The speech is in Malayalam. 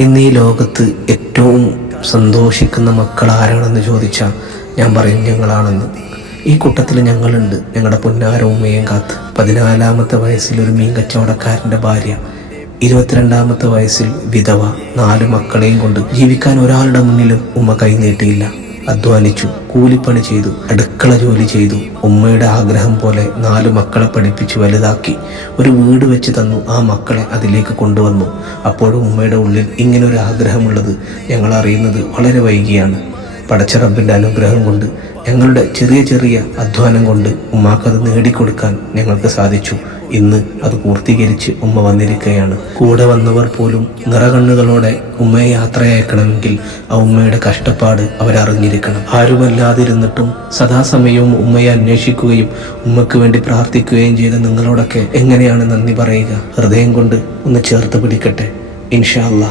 ഇന്ന് ഈ ലോകത്ത് ഏറ്റവും സന്തോഷിക്കുന്ന മക്കൾ ആരാണെന്ന് ചോദിച്ചാൽ ഞാൻ പറയും ഞങ്ങളാണെന്ന്. ഈ കൂട്ടത്തിൽ ഞങ്ങളുണ്ട്. ഞങ്ങളുടെ പൊന്നാരവും ഉമ്മയും കാത്ത്. പതിനാലാമത്തെ വയസ്സിൽ ഒരു മീൻ കച്ചവടക്കാരന്റെ ഭാര്യ ഇരുപത്തിരണ്ടാമത്തെ വയസ്സിൽ വിധവ നാല് മക്കളെയും കൊണ്ട് ജീവിക്കാൻ ഒരാളുടെ മുന്നിലും ഉമ്മ കൈനീട്ടിയില്ല അധ്വാനിച്ചു കൂലിപ്പണി ചെയ്തു അടുക്കള ജോലി ചെയ്തു. ഉമ്മയുടെ ആഗ്രഹം പോലെ നാല് മക്കളെ പഠിപ്പിച്ച് വലുതാക്കി. ഒരു വീട് വെച്ച് തന്നു ആ മക്കളെ അതിലേക്ക് കൊണ്ടുവന്നു. അപ്പോഴും ഉമ്മയുടെ ഉള്ളിൽ ഇങ്ങനെ ഒരു ആഗ്രഹമുള്ളത് ഞങ്ങൾ അറിയുന്നത് വളരെ വൈകിയാണ്. പടച്ചറബിന്റെ അനുഗ്രഹം കൊണ്ട് ഞങ്ങളുടെ ചെറിയ ചെറിയ അധ്വാനം കൊണ്ട് ഉമ്മാക്കത് നേടിക്കൊടുക്കാൻ ഞങ്ങൾക്ക് സാധിച്ചു. ഇന്ന് അത് പൂർത്തീകരിച്ച് ഉമ്മ വന്നിരിക്കുകയാണ്. കൂടെ വന്നവർ പോലും നിറകണ്ണുകളോടെ ഉമ്മയെ യാത്രയയക്കണമെങ്കിൽ ആ ഉമ്മയുടെ കഷ്ടപ്പാട് അവരറിഞ്ഞിരിക്കണം. ആരുമല്ലാതിരുന്നിട്ടും സദാസമയവും ഉമ്മയെ അന്വേഷിക്കുകയും ഉമ്മയ്ക്ക് വേണ്ടി പ്രാർത്ഥിക്കുകയും ചെയ്ത നിങ്ങളോടൊക്കെ എങ്ങനെയാണ് നന്ദി പറയുക? ഹൃദയം കൊണ്ട് ഒന്ന് ചേർത്ത് പിടിക്കട്ടെ. ഇൻഷാ അല്ലാ